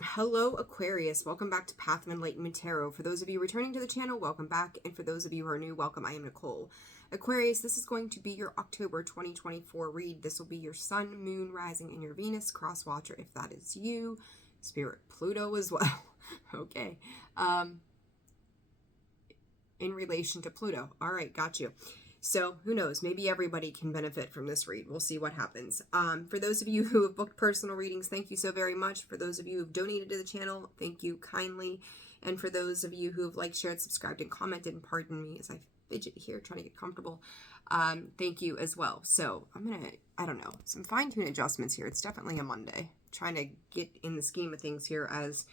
Hello, Aquarius. Welcome back to Path of Enlightenment Tarot. For those of you returning to the channel, welcome back. And for those of you who are new, welcome. I am Nicole. Aquarius, this is going to be your October 2024 read. This will be your Sun, Moon, Rising, and your Venus cross watcher if that is you. Spirit Pluto as well. Okay. In relation to Pluto. All right, got you. So who knows, maybe everybody can benefit from this read. We'll see what happens. For those of you who have booked personal readings, thank you so very much. For those of you who've donated to the channel, thank you kindly. And for those of you who have liked, shared, subscribed, and commented, and pardon me as I fidget here trying to get comfortable, thank you as well. So I don't know, some fine-tune adjustments here. It's definitely a Monday. Trying to get in the scheme of things here as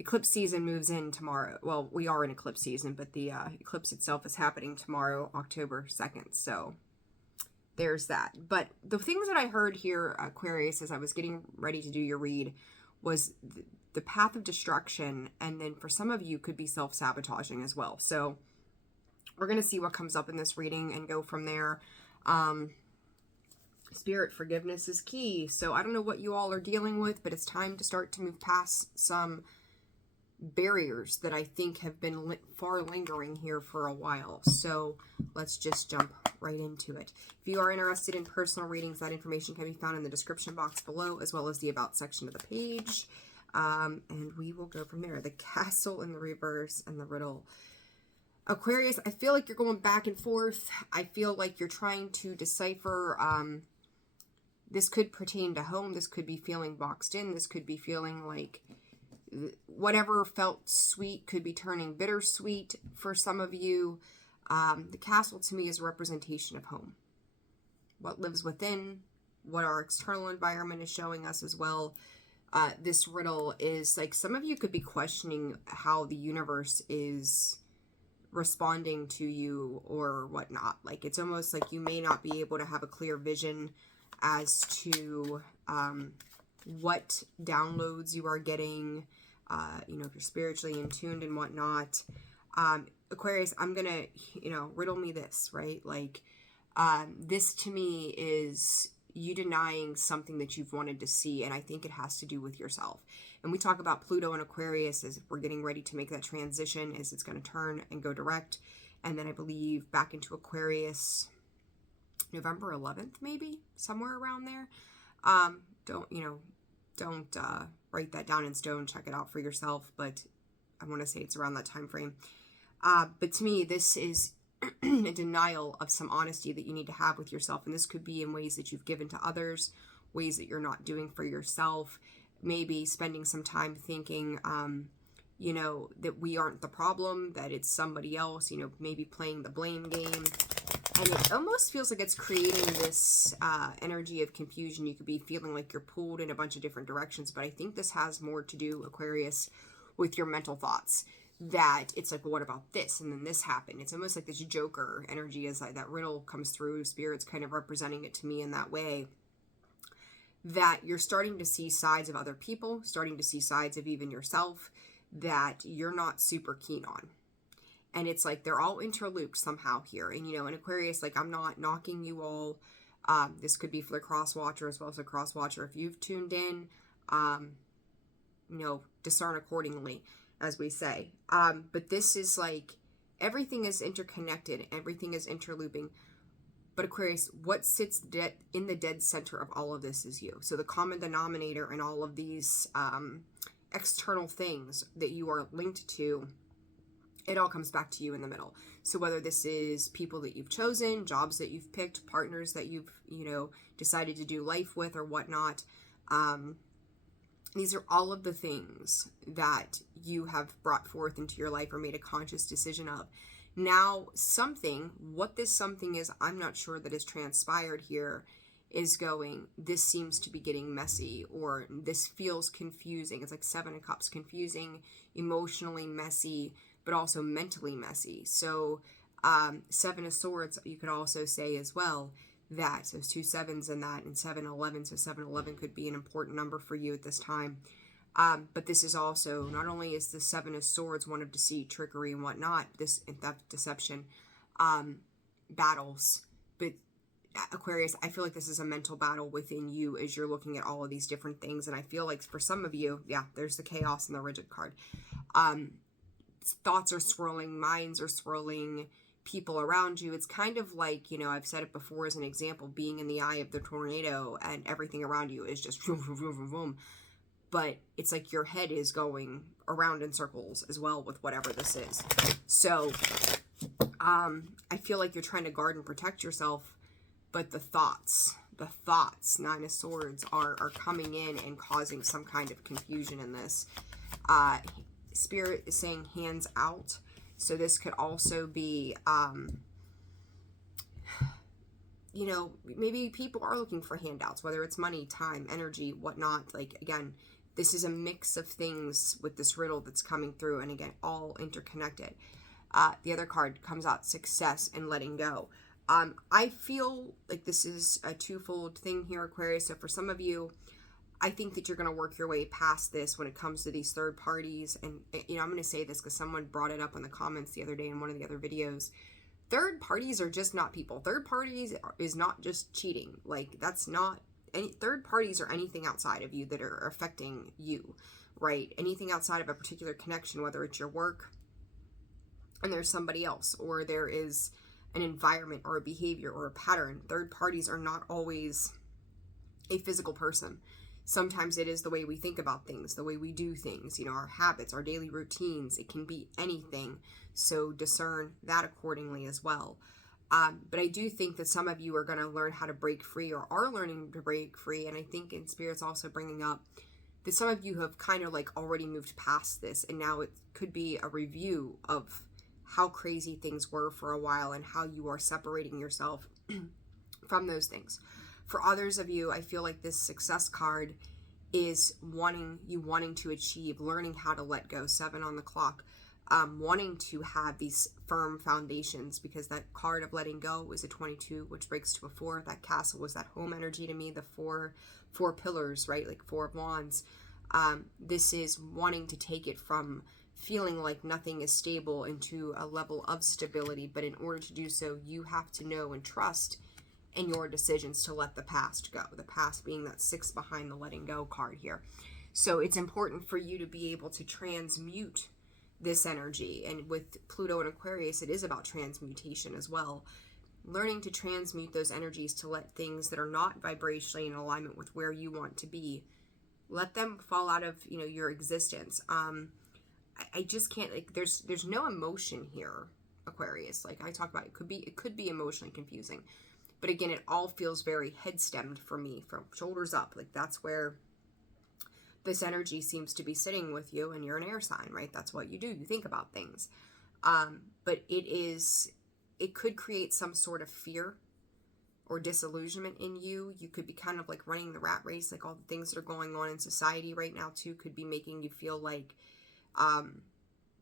eclipse season moves in tomorrow. Well, we are in eclipse season, but the eclipse itself is happening tomorrow, October 2nd. So there's that. But the things that I heard here, Aquarius, as I was getting ready to do your read, was the path of destruction. And then for some of you, could be self-sabotaging as well. So we're going to see what comes up in this reading and go from there. Spirit, forgiveness is key. So I don't know what you all are dealing with, but it's time to start to move past some barriers that I think have been far lingering here for a while. So let's just jump right into it. If you are interested in personal readings, that information can be found in the description box below, as well as the about section of the page. And we will go from there. The Castle in the reverse and the Riddle. Aquarius, I feel like you're going back and forth. I feel like you're trying to decipher. This could pertain to home. This could be feeling boxed in. This could be feeling like whatever felt sweet could be turning bittersweet for some of you. The castle to me is a representation of home. What lives within, what our external environment is showing us as well. This riddle is like some of you could be questioning how the universe is responding to you or whatnot. Like it's almost like you may not be able to have a clear vision as to what downloads you are getting, if you're spiritually in tuned and whatnot. Aquarius, I'm gonna, riddle me this, right? Like, this to me is you denying something that you've wanted to see, and I think it has to do with yourself. And we talk about Pluto and Aquarius as we're getting ready to make that transition, as it's going to turn and go direct, and then I believe back into Aquarius November 11th, maybe somewhere around there. Don't write that down in stone. Check it out for yourself, but I want to say it's around that time frame. But to me, this is a denial of some honesty that you need to have with yourself, and this could be in ways that you've given to others, ways that you're not doing for yourself, maybe spending some time thinking, that we aren't the problem, that it's somebody else, maybe playing the blame game. And it almost feels like it's creating this energy of confusion. You could be feeling like you're pulled in a bunch of different directions, but I think this has more to do, Aquarius, with your mental thoughts. That it's like, well, what about this? And then this happened. It's almost like this Joker energy as that riddle comes through. Spirit's kind of representing it to me in that way. That you're starting to see sides of other people, starting to see sides of even yourself that you're not super keen on. And it's like they're all interlooped somehow here. And, in Aquarius, like I'm not knocking you all. This could be for the cross watcher as well as a cross watcher. If you've tuned in, discern accordingly, as we say. But this is like everything is interconnected. Everything is interlooping. But Aquarius, what sits in the dead center of all of this is you. So the common denominator in all of these external things that you are linked to, it all comes back to you in the middle. So whether this is people that you've chosen, jobs that you've picked, partners that you've, decided to do life with or whatnot, these are all of the things that you have brought forth into your life or made a conscious decision of. Now, what this something is, I'm not sure that has transpired here, is going, this seems to be getting messy, or this feels confusing. It's like Seven of Cups, confusing, emotionally messy, but also mentally messy. So Seven of Swords, you could also say as well, that, so 2 7s in that, and 7-11, so 7-11 could be an important number for you at this time. But this is also, not only is the Seven of Swords one of deceit, trickery, and whatnot, this theft, deception, battles, but Aquarius, I feel like this is a mental battle within you as you're looking at all of these different things. And I feel like for some of you, yeah, there's the chaos and the rigid card. Thoughts are swirling, minds are swirling, people around you. It's kind of like, you know, I've said it before as an example, being in the eye of the tornado and everything around you is just vroom, vroom, vroom, vroom, vroom. But it's like your head is going around in circles as well with whatever this is. So I feel like you're trying to guard and protect yourself, but the thoughts, Nine of Swords, are coming in and causing some kind of confusion in this. Spirit is saying hands out. So this could also be, you know, maybe people are looking for handouts, whether it's money, time, energy, whatnot. Like, again, this is a mix of things with this riddle that's coming through, and again, all interconnected. The other card comes out, success and letting go. I feel like this is a twofold thing here, Aquarius. So for some of you, I think that you're going to work your way past this when it comes to these third parties. And, you know, I'm going to say this because someone brought it up in the comments the other day in one of the other videos. Third parties are just not people. Third parties is not just cheating. Like, that's not any third parties or anything outside of you that are affecting you, right? Anything outside of a particular connection, whether it's your work and there's somebody else, or there is an environment or a behavior or a pattern. Third parties are not always a physical person. Sometimes it is the way we think about things, the way we do things, you know, our habits, our daily routines. It can be anything. So discern that accordingly as well. But I do think that some of you are going to learn how to break free, or are learning to break free. And I think in Spirit's also bringing up that some of you have kind of like already moved past this. And now it could be a review of how crazy things were for a while and how you are separating yourself from those things. For others of you, I feel like this success card is wanting to achieve, learning how to let go, 7 on the clock, wanting to have these firm foundations, because that card of letting go was a 22, which breaks to a 4. That castle was that home energy to me, the four pillars, right? Like 4 of Wands. This is wanting to take it from feeling like nothing is stable into a level of stability. But in order to do so, you have to know and trust in your decisions to let the past go. The past being that 6 behind the letting go card here. So it's important for you to be able to transmute this energy. And with Pluto and Aquarius, it is about transmutation as well. Learning to transmute those energies to let things that are not vibrationally in alignment with where you want to be, let them fall out of, you know, your existence. I just can't, like, there's no emotion here, Aquarius. Like I talked about, it could be emotionally confusing. But again, it all feels very head stemmed for me, from shoulders up. Like that's where this energy seems to be sitting with you, and you're an air sign, right? That's what you do. You think about things. But it could create some sort of fear or disillusionment in you. You could be kind of like running the rat race, like all the things that are going on in society right now too could be making you feel like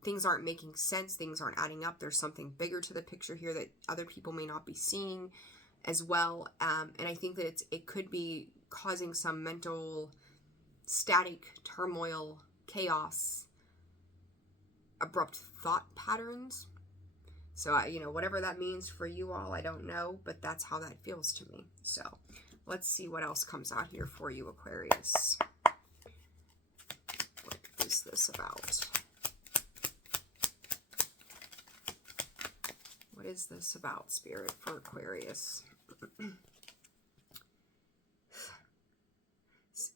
things aren't making sense, things aren't adding up. There's something bigger to the picture here that other people may not be seeing as well. And I think that it could be causing some mental static, turmoil, chaos, abrupt thought patterns. So, you know, whatever that means for you all, I don't know, but that's how that feels to me. So let's see what else comes out here for you, Aquarius. What is this about? What is this about, Spirit, for Aquarius?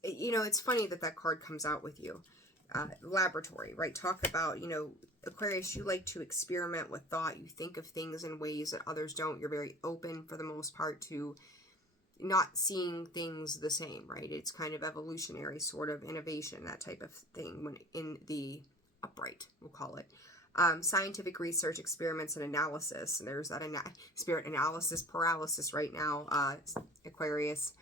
You know, it's funny that card comes out with you. Laboratory, right? Talk about, you know, Aquarius, you like to experiment with thought. You think of things in ways that others don't. You're very open, for the most part, to not seeing things the same, right? It's kind of evolutionary sort of innovation, that type of thing, when in the upright, we'll call it. Scientific research, experiments, and analysis. And there's that Spirit, analysis paralysis right now, Aquarius.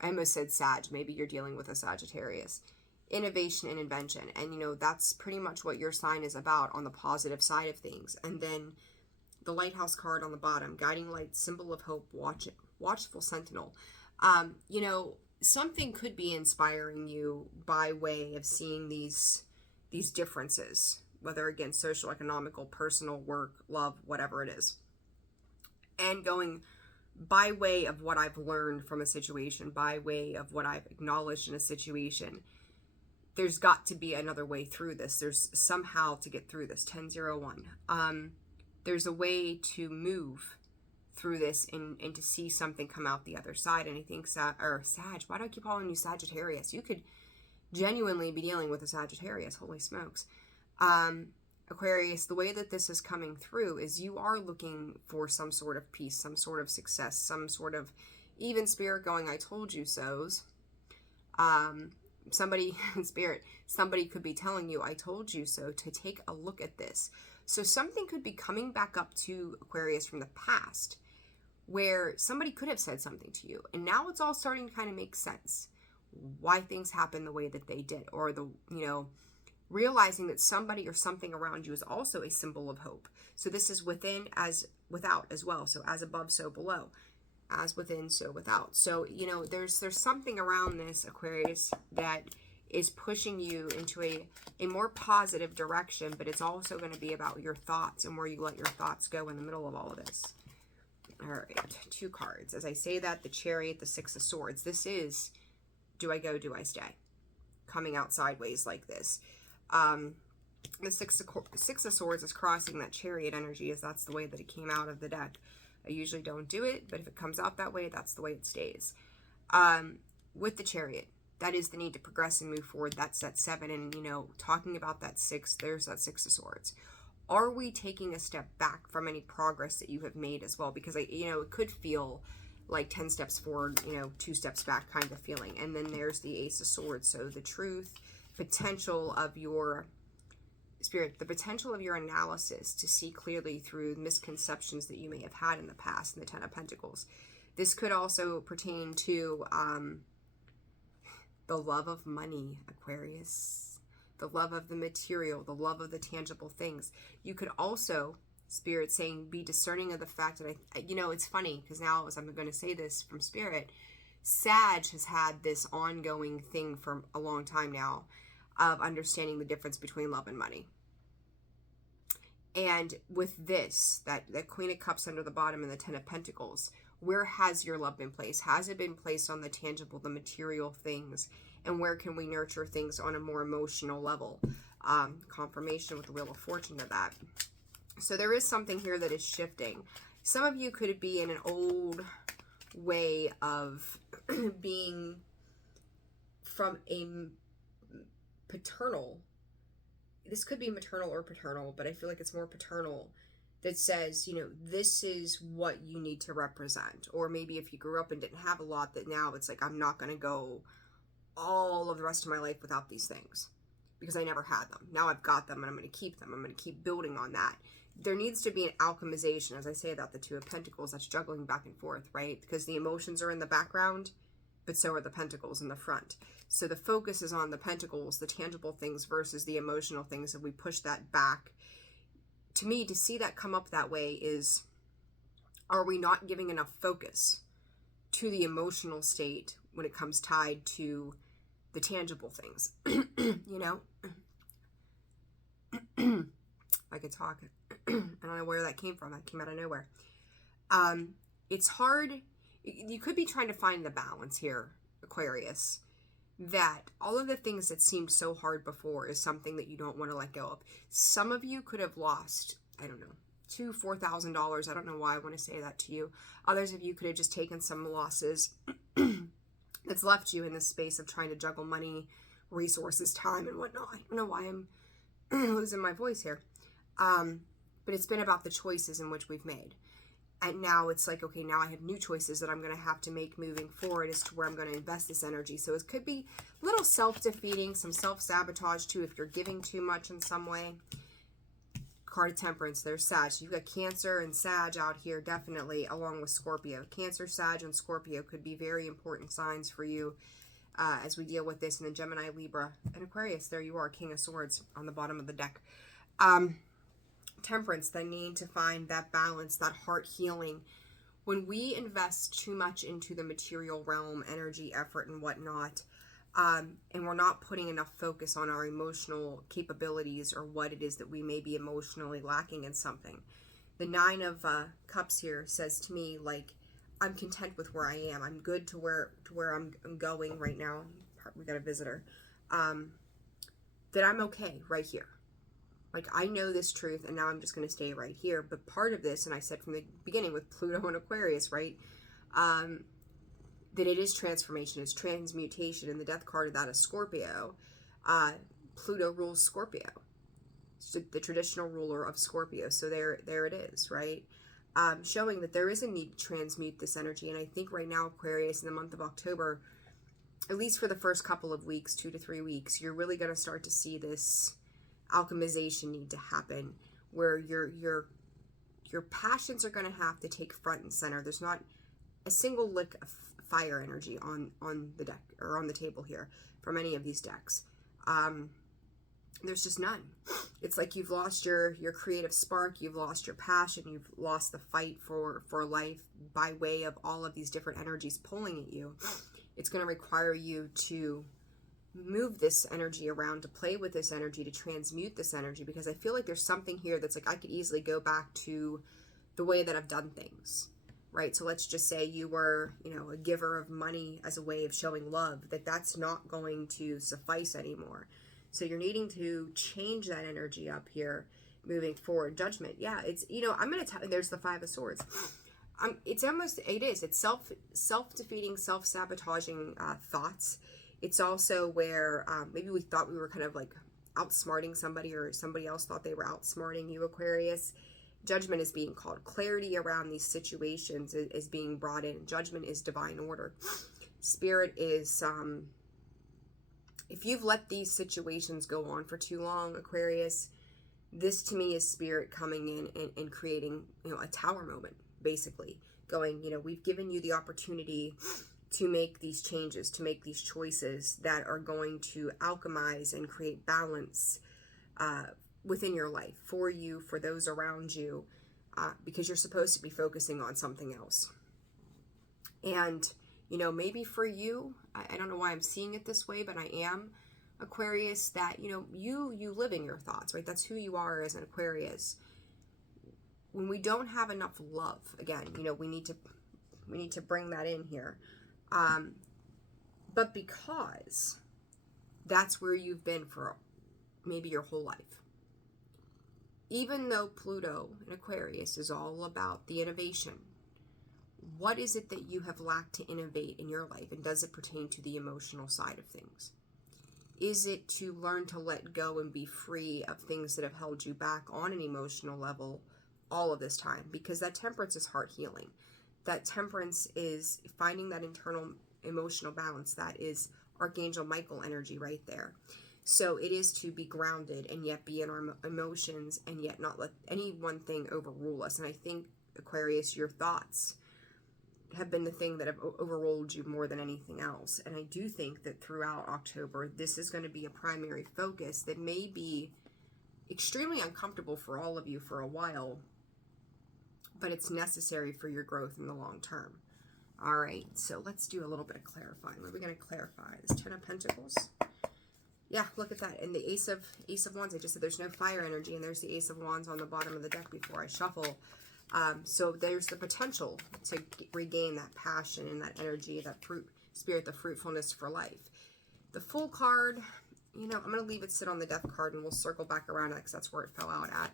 I almost said Sag. Maybe you're dealing with a Sagittarius. Innovation and invention. And, you know, that's pretty much what your sign is about on the positive side of things. And then the lighthouse card on the bottom, guiding light, symbol of hope, watchful sentinel. You know, something could be inspiring you by way of seeing these differences, whether, again, social, economical, personal, work, love, whatever it is. And going, by way of what I've learned from a situation, by way of what I've acknowledged in a situation, there's got to be another way through this. There's somehow to get through this. 1001. There's a way to move through this and to see something come out the other side. And I think Sag, why do I keep calling you Sagittarius? You could genuinely be dealing with a Sagittarius. Holy smokes. Aquarius, the way that this is coming through is you are looking for some sort of peace, some sort of success, some sort of even spirit going, I told you so's. Somebody in spirit, somebody could be telling you, I told you so, to take a look at this. So something could be coming back up to Aquarius from the past where somebody could have said something to you. And now it's all starting to kind of make sense why things happen the way that they did, or realizing that somebody or something around you is also a symbol of hope. So this is within as without as well. So as above, so below. As within, so without. So, there's something around this, Aquarius, that is pushing you into a more positive direction, but it's also going to be about your thoughts and where you let your thoughts go in the middle of all of this. All right, 2 cards. As I say that, the Chariot, the 6 of Swords. This is, do I go, do I stay? Coming out sideways like this. The six of Swords is crossing that Chariot energy, as that's the way that it came out of the deck. I usually don't do it, but if it comes out that way, that's the way it stays. With the Chariot, that is the need to progress and move forward. That's that 7, and talking about that 6, there's that 6 of Swords. Are we taking a step back from any progress that you have made as well? Because it could feel like 10 steps forward, 2 steps back kind of feeling. And then there's the Ace of Swords. So the truth, potential of your spirit, the potential of your analysis to see clearly through misconceptions that you may have had in the past, in the 10 of Pentacles. This could also pertain to the love of money, Aquarius, the love of the material, the love of the tangible things. You could also, Spirit saying, be discerning of the fact that it's funny because now, as I'm going to say this from Spirit, Sag has had this ongoing thing for a long time now of understanding the difference between love and money. And with this, that Queen of Cups under the bottom and the 10 of Pentacles, where has your love been placed? Has it been placed on the tangible, the material things? And where can we nurture things on a more emotional level? Confirmation with the Wheel of Fortune of that. So there is something here that is shifting. Some of you could be in an old way of being from a paternal, this could be maternal or paternal, but I feel like it's more paternal, that says, this is what you need to represent. Or maybe if you grew up and didn't have a lot, that now it's like, I'm not going to go all of the rest of my life without these things because I never had them. Now I've got them and I'm going to keep them. I'm going to keep building on that. There needs to be an alchemization, as I say about the 2 of Pentacles, that's juggling back and forth, right? Because the emotions are in the background, but so are the Pentacles in the front. So the focus is on the Pentacles, the tangible things, versus the emotional things. If we push that back, to me, to see that come up that way is, are we not giving enough focus to the emotional state when it comes tied to the tangible things? I could talk. I don't know where that came from. That came out of nowhere. It's hard. You could be trying to find the balance here, Aquarius, that all of the things that seemed so hard before is something that you don't want to let go of. Some of you could have lost, I don't know, $2,000-$4,000. I don't know why I want to say that to you. Others of you could have just taken some losses that's left you in this space of trying to juggle money, resources, time, and whatnot. I don't know why I'm losing my voice here. But it's been about the choices in which we've made. And now it's like, okay, now I have new choices that I'm going to have to make moving forward as to where I'm going to invest this energy. So it could be a little self-defeating, some self-sabotage too, if you're giving too much in some way. Card of Temperance, there's Sag. So you've got Cancer and Sag out here, definitely, along with Scorpio. Cancer, Sag, and Scorpio could be very important signs for you as we deal with this. And then Gemini, Libra, and Aquarius, there you are, King of Swords on the bottom of the deck. Temperance, the need to find that balance, that heart healing. When we invest too much into the material realm, energy, effort, and whatnot, and we're not putting enough focus on our emotional capabilities or what it is that we may be emotionally lacking in something. The 9 of Cups here says to me, like, I'm content with where I am. I'm good to where I'm going right now. We got a visitor. That I'm okay right here. Like, I know this truth, and now I'm just going to stay right here. But part of this, and I said from the beginning with Pluto and Aquarius, right, that it is transformation, it's transmutation, and the death card of that is Scorpio. Pluto rules Scorpio. It's the traditional ruler of Scorpio. So there it is, right? Showing that there is a need to transmute this energy. And I think right now, Aquarius, in the month of October, at least for the first couple of weeks, 2 to 3 weeks, you're really going to start to see this alchemization need to happen, where your passions are going to have to take front and center. There's not a single lick of fire energy on the deck or on the table here from any of these decks. There's just none. It's like you've lost your creative spark, you've lost your passion, you've lost the fight for life by way of all of these different energies pulling at you. It's going to require you to move this energy around, to play with this energy, to transmute this energy, because I feel like there's something here that's like, I could easily go back to the way that I've done things, right? So let's just say you were, a giver of money as a way of showing love, that's not going to suffice anymore. So you're needing to change that energy up here moving forward. Judgment. Yeah, it's, I'm going to tell you, there's the Five of Swords. It's self-defeating, self-sabotaging thoughts. It's also where maybe we thought we were kind of like outsmarting somebody, or somebody else thought they were outsmarting you, Aquarius. Judgment is being called. Clarity around these situations is being brought in. Judgment is divine order. Spirit is, if you've let these situations go on for too long, Aquarius, this to me is Spirit coming in and creating, a tower moment, basically. Going, we've given you the opportunity to make these changes, to make these choices that are going to alchemize and create balance within your life, for you, for those around you, because you're supposed to be focusing on something else. And, maybe for you, I don't know why I'm seeing it this way, but I am, Aquarius, that, you live in your thoughts, right? That's who you are as an Aquarius. When we don't have enough love, again, we need to bring that in here. But because that's where you've been for maybe your whole life. Even though Pluto in Aquarius is all about the innovation, what is it that you have lacked to innovate in your life? And does it pertain to the emotional side of things? Is it to learn to let go and be free of things that have held you back on an emotional level all of this time? Because that temperance is heart healing. That temperance is finding that internal emotional balance. That is Archangel Michael energy right there. So it is to be grounded and yet be in our emotions and yet not let any one thing overrule us. And I think, Aquarius, your thoughts have been the thing that have overruled you more than anything else. And I do think that throughout October, this is going to be a primary focus that may be extremely uncomfortable for all of you for a while, but it's necessary for your growth in the long term. All right, so let's do a little bit of clarifying. What are we going to clarify? This Ten of Pentacles. Yeah, look at that. And the Ace of Wands, I just said there's no fire energy, and there's the Ace of Wands on the bottom of the deck before I shuffle. So there's the potential to regain that passion and that energy, that the fruitfulness for life. The Fool card, I'm going to leave it sit on the Death card, and we'll circle back around it because that's where it fell out at.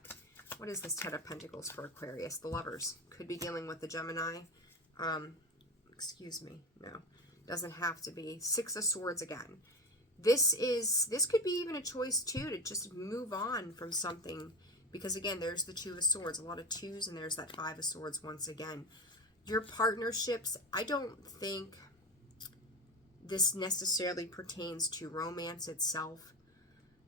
What is this Ten of Pentacles for Aquarius? The Lovers. Could be dealing with the Gemini. Excuse me. No, doesn't have to be. Six of Swords again. This could be even a choice too, to just move on from something, because again, there's the Two of Swords, a lot of twos, and there's that Five of Swords once again. Your partnerships, I don't think this necessarily pertains to romance itself,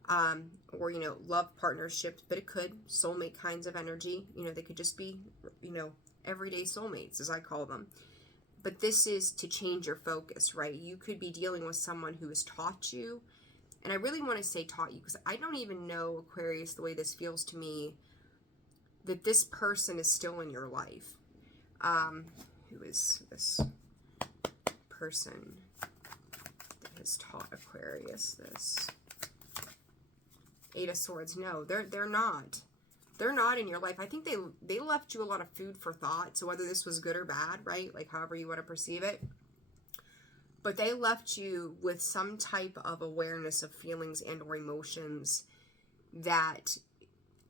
or, love partnerships, but it could, soulmate kinds of energy, they could just be, everyday soulmates, as I call them. But this is to change your focus, right? You could be dealing with someone who has taught you. And I really want to say taught you, because I don't even know, Aquarius, the way this feels to me, that this person is still in your life. Who is this person that has taught Aquarius this? Eight of Swords. No, they're not. They're not in your life. I think they left you a lot of food for thought. So whether this was good or bad, right? Like however you want to perceive it. But they left you with some type of awareness of feelings and or emotions that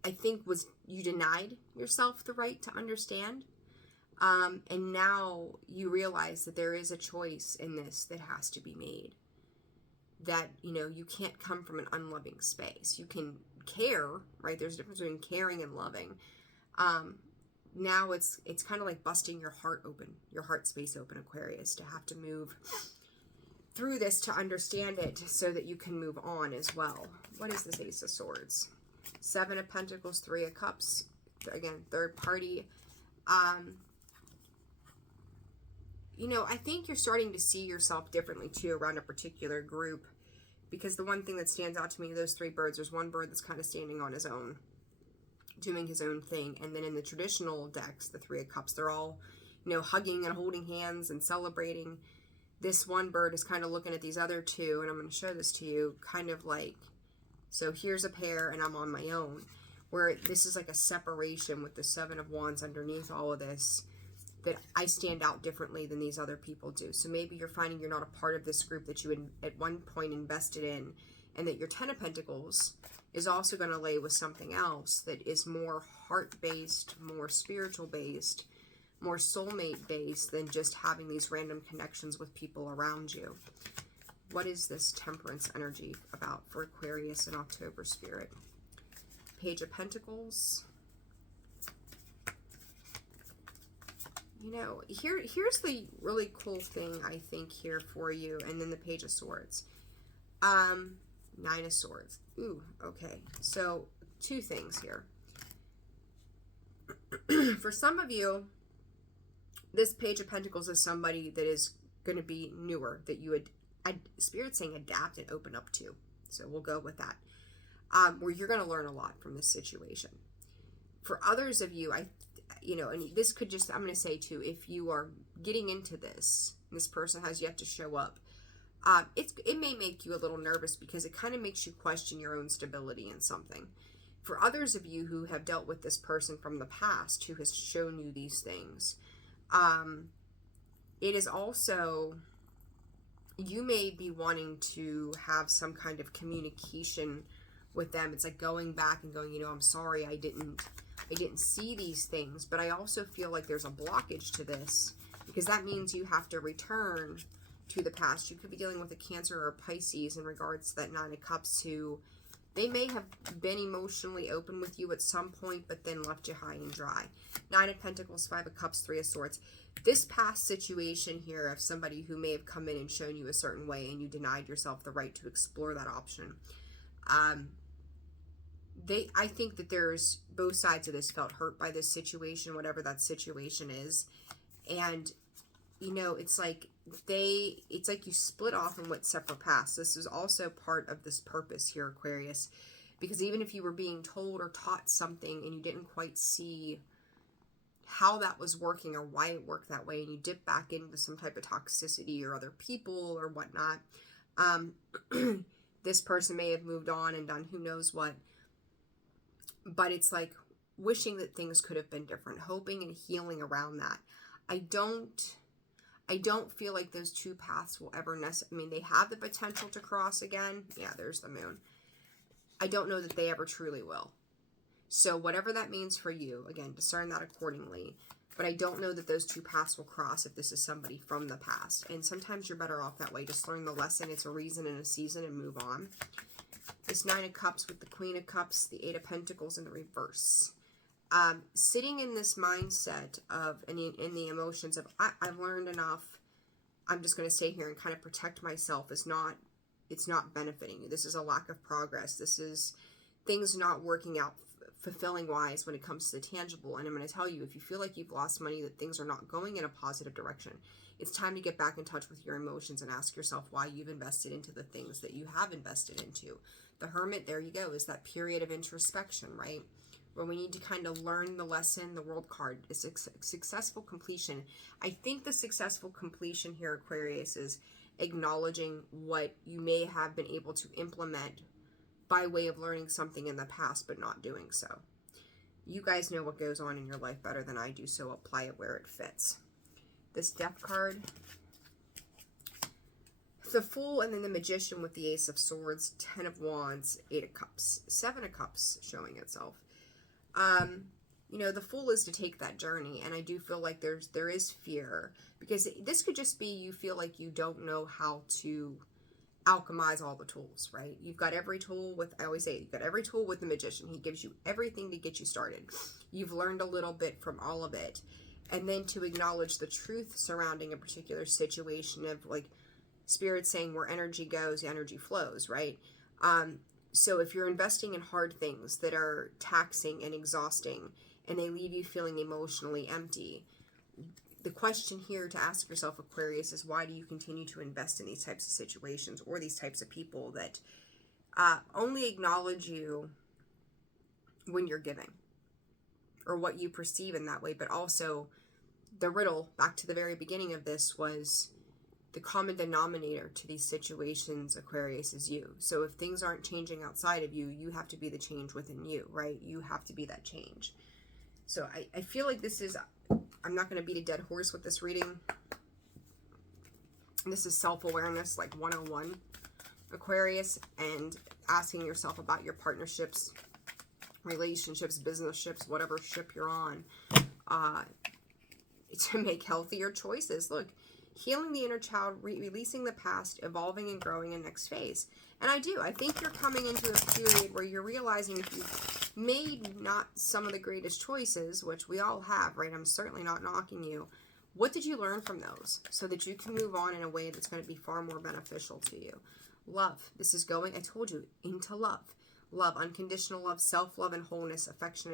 I think was, you denied yourself the right to understand. And now you realize that there is a choice in this that has to be made. That, you can't come from an unloving space. You can care, right? There's a difference between caring and loving. Now it's kind of like busting your heart open, your heart space open, Aquarius, to have to move through this to understand it so that you can move on as well. What is this Ace of Swords? 7 of Pentacles, 3 of Cups. Again, third party. I think you're starting to see yourself differently too around a particular group, because the one thing that stands out to me, those 3 birds, there's one bird that's kind of standing on his own, doing his own thing. And then in the traditional decks, the 3 of Cups, they're all, hugging and holding hands and celebrating. This one bird is kind of looking at these other 2, and I'm going to show this to you, kind of like, so here's a pair and I'm on my own, where this is like a separation with the 7 of Wands underneath all of this, that I stand out differently than these other people do. So maybe you're finding you're not a part of this group that you at one point invested in, and that your 10 of Pentacles is also going to lay with something else that is more heart-based, more spiritual-based, more soulmate-based than just having these random connections with people around you. What is this Temperance energy about for Aquarius in October, Spirit? Page of Pentacles. Here's the really cool thing, I think, here for you. And then the Page of Swords. 9 of Swords. Ooh, okay. So, 2 things here. For some of you, this Page of Pentacles is somebody that is going to be newer, that you would, Spirit's saying adapt and open up to. So, we'll go with that. Where you're going to learn a lot from this situation. For others of you, and this could just, I'm going to say too, if you are getting into this, and this person has yet to show up, it may make you a little nervous because it kind of makes you question your own stability in something. For others of you who have dealt with this person from the past, who has shown you these things, it is also, you may be wanting to have some kind of communication with them. It's like going back and going, I'm sorry, I didn't see these things, but I also feel like there's a blockage to this, because that means you have to return to the past. You could be dealing with a Cancer or a Pisces in regards to that 9 of Cups, who they may have been emotionally open with you at some point, but then left you high and dry. 9 of Pentacles, 5 of Cups, 3 of Swords. This past situation here of somebody who may have come in and shown you a certain way and you denied yourself the right to explore that option. I think that there's both sides of this felt hurt by this situation, whatever that situation is. And, it's like you split off and went separate paths. This is also part of this purpose here, Aquarius, because even if you were being told or taught something and you didn't quite see how that was working or why it worked that way, and you dip back into some type of toxicity or other people or whatnot, this person may have moved on and done who knows what. But it's like wishing that things could have been different, hoping and healing around that. I don't feel like those 2 paths will ever they have the potential to cross again. Yeah, there's the moon. I don't know that they ever truly will. So whatever that means for you, again, discern that accordingly. But I don't know that those 2 paths will cross if this is somebody from the past. And sometimes you're better off that way. Just learn the lesson. It's a reason and a season, and move on. This 9 of Cups with the Queen of Cups, the 8 of Pentacles in the reverse. Sitting in this mindset of, in the emotions of, I've learned enough, I'm just going to stay here and kind of protect myself, it's not benefiting you. This is a lack of progress. This is things not working out fulfilling wise when it comes to the tangible. And I'm going to tell you, if you feel like you've lost money, that things are not going in a positive direction, it's time to get back in touch with your emotions and ask yourself why you've invested into the things that you have invested into. The Hermit, there you go, is that period of introspection, right? Where we need to kind of learn the lesson. The World card is successful completion. I think the successful completion here, Aquarius, is acknowledging what you may have been able to implement by way of learning something in the past, but not doing so. You guys know what goes on in your life better than I do, so apply it where it fits. This Death card, the Fool, and then the Magician with the Ace of Swords, 10 of Wands, 8 of Cups, 7 of Cups showing itself. You know, the Fool is to take that journey, and I do feel like there is fear, because this could just be you feel like you don't know how to alchemize all the tools, right? You've got every tool with, I always say, you've got every tool with the Magician. He gives you everything to get you started. You've learned a little bit from all of it. And then to acknowledge the truth surrounding a particular situation of, like, Spirit saying where energy goes, energy flows, right? So if you're investing in hard things that are taxing and exhausting, and they leave you feeling emotionally empty, the question here to ask yourself, Aquarius, is why do you continue to invest in these types of situations or these types of people that only acknowledge you when you're giving, or what you perceive in that way? But also, the riddle, back to the very beginning of this, was the common denominator to these situations, Aquarius, is you. So if things aren't changing outside of you, you have to be the change within you, right? You have to be that change. So I feel like this is, I'm not going to beat a dead horse with this reading. This is self-awareness, like 101, Aquarius, and asking yourself about your partnerships, relationships, business ships, whatever ship you're on, to make healthier choices. Look, healing the inner child, releasing the past, evolving and growing in next phase. And I think you're coming into a period where you're realizing if you've made not some of the greatest choices, which we all have, right? I'm certainly not knocking you. What did you learn from those so that you can move on in a way that's going to be far more beneficial to you? Love. This is going, I told you, into love. Love, unconditional love, self-love and wholeness, affection,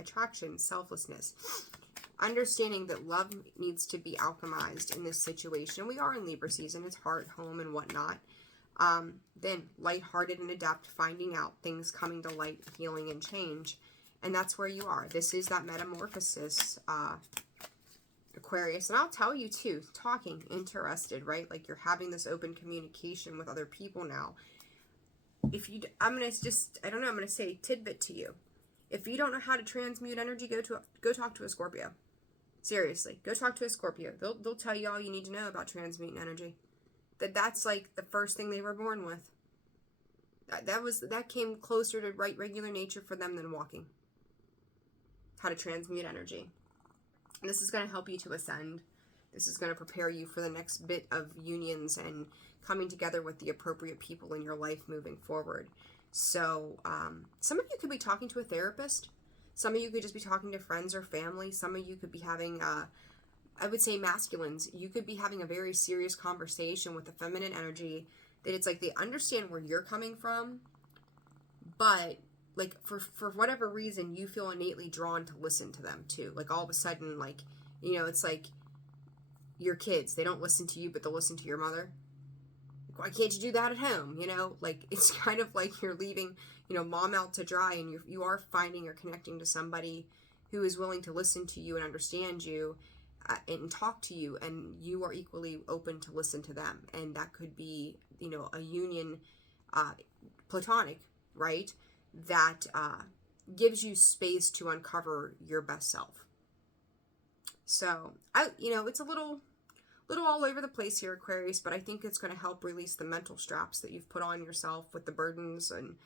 attraction, selflessness. Understanding that love needs to be alchemized in this situation. We are in Libra season. It's heart, home, and whatnot. Then lighthearted and adapt, finding out things coming to light, healing and change. And that's where you are. This is that metamorphosis, Aquarius. And I'll tell you too, talking, interested, right? Like you're having this open communication with other people now. If you, I'm going to say tidbit to you. If you don't know how to transmute energy, go talk to a Scorpio. Seriously, go talk to a Scorpio. They'll tell you all you need to know about transmuting energy. That's like the first thing they were born with. That came closer to regular nature for them than walking. How to transmute energy. And this is going to help you to ascend. This is going to prepare you for the next bit of unions and coming together with the appropriate people in your life moving forward. So some of you could be talking to a therapist. Some of you could just be talking to friends or family. Some of you could be having, I would say masculines, you could be having a very serious conversation with the feminine energy that it's like they understand where you're coming from, but like for whatever reason, you feel innately drawn to listen to them too. Like all of a sudden, like, you know, it's like your kids, they don't listen to you, but they'll listen to your mother. Why can't you do that at home? You know, like it's kind of like you're leaving, you know, mom out to dry, and you are finding or connecting to somebody who is willing to listen to you and understand you and talk to you, and you are equally open to listen to them. And that could be, you know, a union, platonic, right? That gives you space to uncover your best self. So you know, it's a little all over the place here, Aquarius, but I think it's going to help release the mental straps that you've put on yourself with the burdens and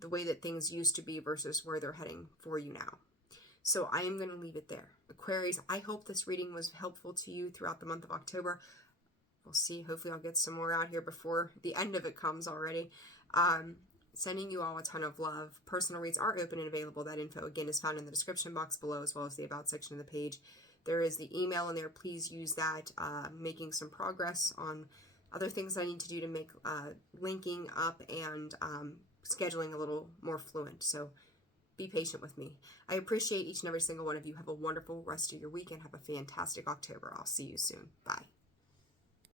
the way that things used to be versus where they're heading for you now. So I am going to leave it there. Aquarius, I hope this reading was helpful to you throughout the month of October. We'll see. Hopefully I'll get some more out here before the end of it comes already. Sending you all a ton of love. Personal reads are open and available. That info, again, is found in the description box below, as well as the About section of the page. There is the email in there. Please use that. Making some progress on other things I need to do to make linking up and scheduling a little more fluent. So be patient with me. I appreciate each and every single one of you. Have a wonderful rest of your week and have a fantastic October. I'll see you soon. Bye.